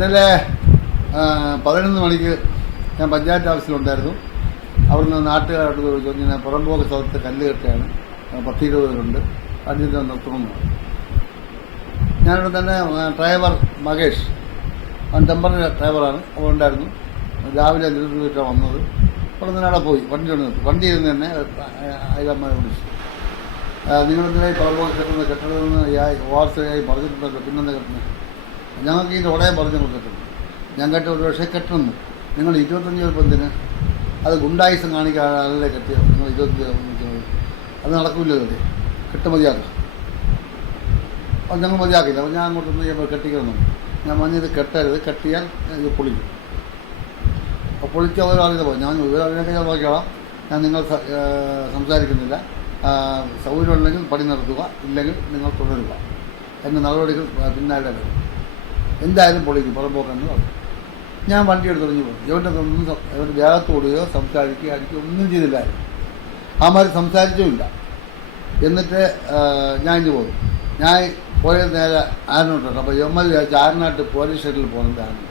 ഇന്നലെ 11 മണിക്ക് ഞാൻ പഞ്ചായത്ത് ഓഫീസിലുണ്ടായിരുന്നു. അവിടുന്ന് നാട്ടുകാരോട് ചോദിച്ചു, ഇങ്ങനെ പുറമ്പോക്ക് സ്ഥലത്ത് കല്ല് കെട്ടുകയാണ്, 10-20 പേരുണ്ട്, അടിയന്തരം നിർത്തണമെന്ന് പറഞ്ഞു. ഞാനിവിടെ തന്നെ ഡ്രൈവർ മകേഷ്, അവൻ ടെമ്പററി ഡ്രൈവറാണ്, അവിടെ ഉണ്ടായിരുന്നു. രാവിലെ തിരുവനന്തപുരത്താണ് വന്നത്. അവിടെ നിന്ന് അവിടെ പോയി വണ്ടി കൊണ്ട് നിർത്തി. വണ്ടി ഇരുന്ന് തന്നെ അയലന്മാരെ വിളിച്ചു, നിങ്ങളിന്നലെ പുറമ്പോക്ക് കെട്ടുന്നത് കെട്ടണമെന്ന് വാർത്തയായി പറഞ്ഞിട്ടുണ്ടല്ലോ, പിന്നെന്താ കെട്ടുന്നത്? ഞങ്ങൾക്ക് ഈ ഉടനെ പറഞ്ഞു കെട്ടുന്നു. ഞാൻ കേട്ട ഒരു പക്ഷേ കെട്ടണമെന്ന്. നിങ്ങൾ 25 പേർപ്പത്തിന് അത് ഗുണ്ടായുസം കാണിക്കാനല്ലേ കെട്ടിയത്? നിങ്ങൾ 25 അത് നടക്കില്ല, അല്ലേ? കെട്ട് മതിയാക്കാം. അത് ഞങ്ങൾ മതിയാക്കില്ല. അപ്പോൾ ഞാൻ അങ്ങോട്ടൊന്ന് ചെയ്യുമ്പോൾ കെട്ടിക്കണം. ഞാൻ പറഞ്ഞത് കെട്ടരുത്, കെട്ടിയാൽ ഇത് പൊളിക്കും. അപ്പോൾ പൊളിച്ച് ഒരാളിത് പോയി. ഞാൻ ഒരാളിനൊക്കെ ഞാൻ നോക്കിയോളാം, ഞാൻ നിങ്ങൾ സംസാരിക്കുന്നില്ല, സൗകര്യം ഉണ്ടെങ്കിൽ പണി നടത്തുക, ഇല്ലെങ്കിൽ നിങ്ങൾ തുടരുക, എൻ്റെ നടപടികൾ പിന്നാലെ വരും, എന്തായാലും പൊളിക്കും പുറമ്പോക്കെന്ന് പറഞ്ഞു. ഞാൻ വണ്ടി എടുത്ത് തുടങ്ങി പോയി. ഇവൻ്റെ ദേഹത്തോടുകയോ സംസാരിക്കുകയോ അടിക്കുകയോ ഒന്നും ചെയ്തില്ലായിരുന്നു. ആമാര് സംസാരിച്ചുമില്ല. എന്നിട്ട് ഞാൻ ഇഞ്ഞ് പോകും. ഞാൻ പോയത് നേരെ ആരനോട്ടാണ്. അപ്പോൾ ഇവന്മാർ വിചാരിച്ചു ആരനാട്ട് പോലീസ് സ്റ്റേഷനിൽ പോകുന്നത് ആരനാട്ട്.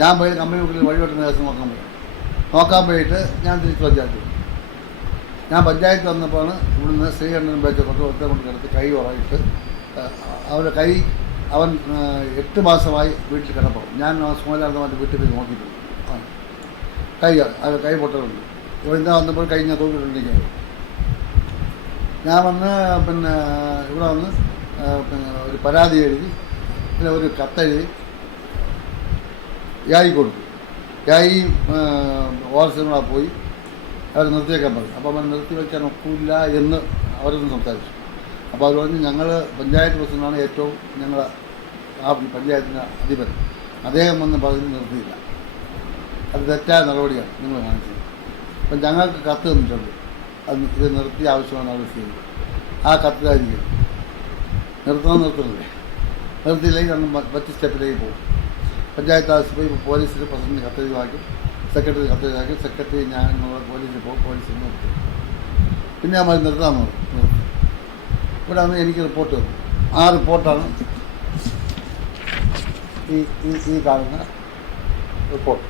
ഞാൻ പോയി കമ്പനി വീട്ടിൽ വഴിവെട്ടുന്ന ദിവസം നോക്കാൻ പോയിട്ട് ഞാൻ തിരിച്ച് പഞ്ചായത്ത്. ഞാൻ പഞ്ചായത്ത് വന്നപ്പോഴാണ് ഇവിടുന്ന് ശ്രീകണ്ഠനും വെച്ച ഒറ്റ കൊണ്ട് കിടത്ത് കൈ ഉറയിട്ട് അവരുടെ കൈ അവൻ 8 മാസമായി വീട്ടിൽ കിടപ്പും. ഞാൻ സുഖമില്ലാതെ വീട്ടിൽ പോയി നോക്കിയിട്ടുണ്ട്. കൈ പൊട്ടലുണ്ട്. ഇവിടെ വന്നപ്പോൾ കഴിഞ്ഞ തൂക്കിട്ടുണ്ടെങ്കിൽ ഞാൻ വന്ന് ഇവിടെ വന്ന് ഒരു പരാതി എഴുതി, പിന്നെ ഒരു കത്തെഴുതി യായി കൊടുത്തു. യായി ഓഫീസിനോടെ പോയി അവർ നിർത്തിവെക്കാൻ പറഞ്ഞു. അപ്പോൾ അവർ നിർത്തിവെക്കാൻ ഒക്കില്ല എന്ന് അവരൊന്നും സംസാരിച്ചു. അപ്പോൾ അവർ പറഞ്ഞ് ഞങ്ങൾ പഞ്ചായത്ത് പ്രസിഡന്റാണ് ഏറ്റവും ഞങ്ങൾ ആ പഞ്ചായത്തിൻ്റെ അധിപൻ, അദ്ദേഹം വന്ന് പറഞ്ഞ് നിർത്തിയില്ല. അത് തെറ്റായ നടപടിയാണ് നിങ്ങൾ കാണിച്ചത്. അപ്പം ഞങ്ങൾക്ക് കത്ത് തന്നിട്ടുണ്ട്, അത് ഇത് നിർത്തി ആവശ്യമാണ് അവർ ചെയ്യുന്നത്. ആ കത്തിലായിരിക്കും നിർത്തണില്ലേ, നിർത്തിയില്ലെങ്കിൽ മറ്റ് സ്റ്റെപ്പിലേക്ക് പോകും. പഞ്ചായത്ത് ആവശ്യമായി പോലീസിൽ പ്രസിഡന്റ് കത്തെഴുതാക്കും, സെക്രട്ടറി കത്തെഴുതാക്കും, സെക്രട്ടറി ഞാൻ പോലീസിൽ പോകും, പോലീസിൽ നിർത്തും. പിന്നെ നമ്മൾ നിർത്താമെന്ന് പറഞ്ഞു. ഇവിടെ വന്ന് എനിക്ക് റിപ്പോർട്ട് തന്നു. ആ റിപ്പോർട്ടാണ് ഈ കാണുന്ന റിപ്പോർട്ട്.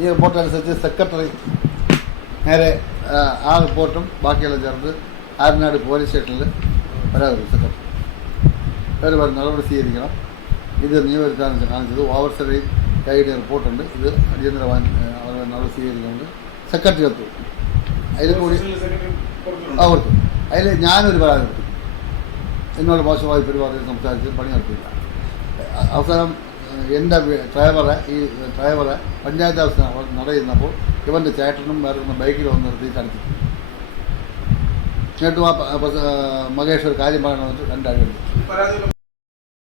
ഈ റിപ്പോർട്ട് അനുസരിച്ച് സെക്രട്ടറി നേരെ ആ റിപ്പോർട്ടും ബാക്കിയെല്ലാം ചേർത്ത് ആരനാട് പോലീസ് സ്റ്റേഷനിൽ പരാതി. സെക്രട്ടറി പേര് പറഞ്ഞ് നടപടി സ്വീകരിക്കണം. ഇത് നിയമവിരുദ്ധമാണ് കാണിച്ചത്. ഓവർസൈഡ് കൈയുടെ റിപ്പോർട്ടുണ്ട്, ഇത് അടിയന്തരമായി അവരുടെ നടപടി സ്വീകരിക്കുന്നുണ്ട്. സെക്രട്ടറി കത്തു. അതിൽ കൂടി കൊടുത്തു. അതിൽ ഞാനൊരു പരാതി കൊടുത്തു. എന്നോട് മോശമായി പെരുമാറി സംസാരിച്ച് പണി നടത്തിയില്ല. അവസാനം എൻ്റെ ഡ്രൈവറെ പഞ്ചായത്ത് ഓഫീസിൽ നടയുന്നപ്പോൾ ഇവൻ്റെ ചേട്ടനും വേറെ ബൈക്കിൽ വന്ന് നിർത്തി തടുത്തു. എന്നിട്ടും മകേഷ് ഒരു കാര്യം പറയണമെന്ന് 2 ആഴ്ച